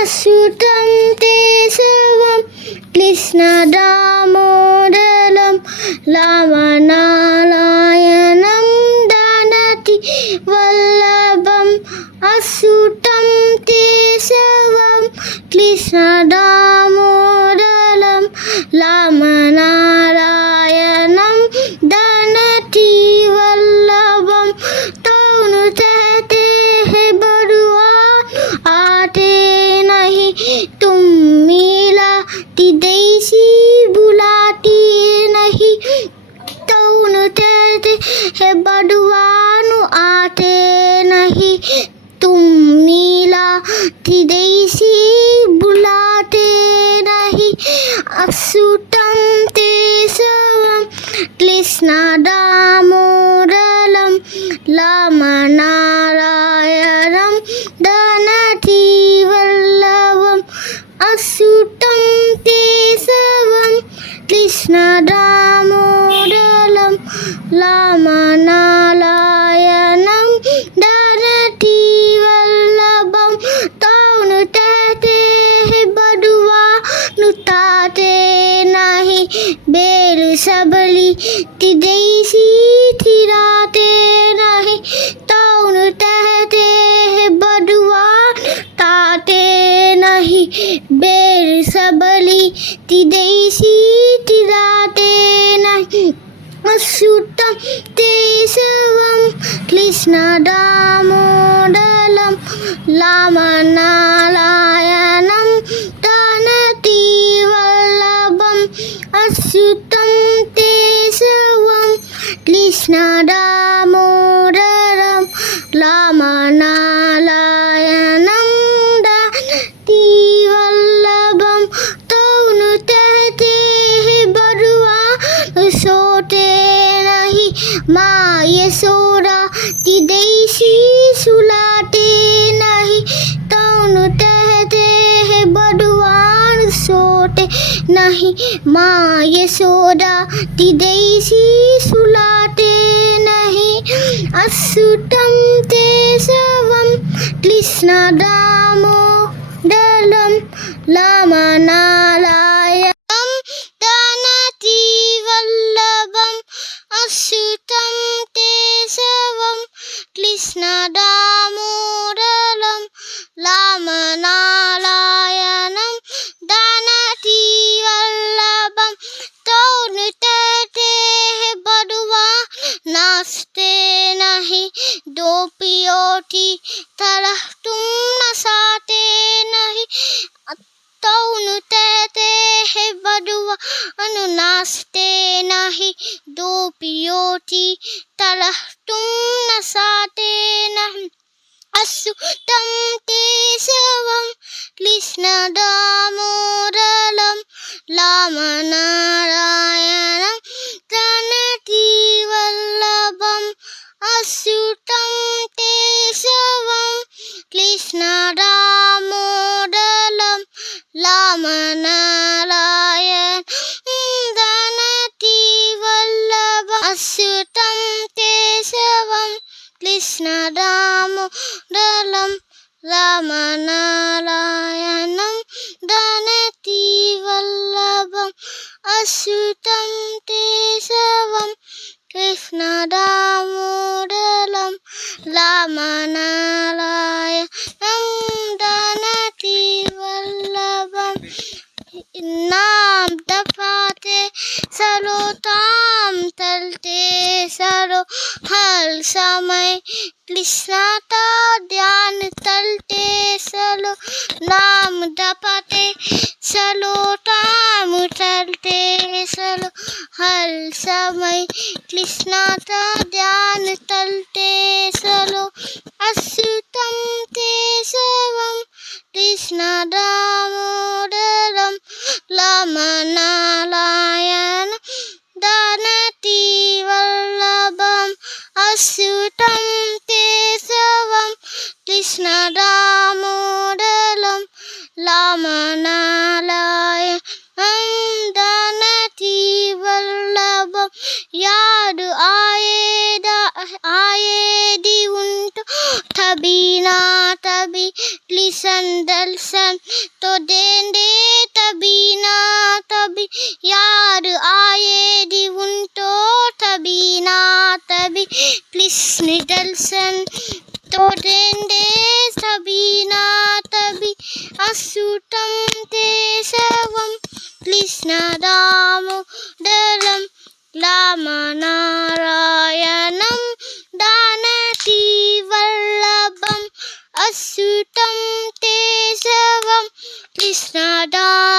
अच्युतं केशवं कृष्णदामोदरं रामनारायणं दानति वल्लभम् अच्युतं केशवं कृष्णदामोदरं रामनारायणं दानति वल्लभं तौनु कहते हैं बरुआ आते नहीं तुम मिलाती देसी बुलाती नहीं तौन कहते हैं बड़ुआनु आते नहीं तुम मिलाती देसी बुलाते नहीं अच्युतं केशवं कृष्णदामोदरं रामनारायणं दानति वल्लभम् अच्युतं केशवं कृष्णदामोदरं रामनारायणं दानति वल्लभम् तौनु कहते हैं बड़ुआ नुताते नहीं बेल सबली तिदेसी थिराते नहीं तौनु कहते हैं बड़ुआ ताते नहीं बेल सबली तिदेसी थिराते नहीं अच्युतं केशवं कृष्णदामोदरं रामनारायणं दानति वल्लभम् अच्युतं केशवं कृष्णदामोदरं रामनारायणं दानति वल्लभम् तौनु कहते हैं बरुआ सोते नहीं माँ यशोदा तिदेसी सुलाते नहीं तौनु कहते हैं बड़ुआन सोते नहीं माँ यशोदा तिदेसी सुलाते नहीं अच्युतं केशवं कृष्णदामोदरं रामनारायणं दानति वल्लभम् अच्युतं केशवं कृष्णदामोदरं रामनारायणं दानति वल्लभम् तौनु कहते हैं बड़ुआ नाचते नहीं दो पियोटी तरह तुम नसाते नहीं तौनु कहते हैं बड़ुआ अनु नाचते नहीं दो पियोटी तरह तुम नसाते नहीं अच्युतं केशवं कृष्णदामोदरं रामनारायणं दानति वल्लभम् अच्युतं केशवं कृष्णदामोदरं रामनारायणं दानति वल्लभम् अच्युतं केशवं कृष्णदामोदरं रामनारायणं दानति वल्लभम् अच्युतं केशवं कृष्णदामोदरं रामनारायणं दानति वल्लभम् नाम दफाते सरो ताम तलते सरो हर समय कृष्णा का ध्यान तलते सरो नाम दफाते सरो ताम तलते सरो हर समय कृष्णा का ध्यान तलते सरो अच्युतं केशवं कृष्णदामोदरं रामनारायणं दानति वल्लभम् अच्युतं केशवं कृष्णदामोदरं रामनारायणं दानति वल्लभम् याद आए दा दर्शन तो देंगे तभी ना तभी, यार आएगी उनको तभी ना तभी, प्लीज निदर्शन तो देंगे तभी ना तभी, अच्युतं केशवं कृष्णदामोदरं रामनारायणं जानकीवल्लभम्, अच्युतं केशवं कृष्णदामोदरं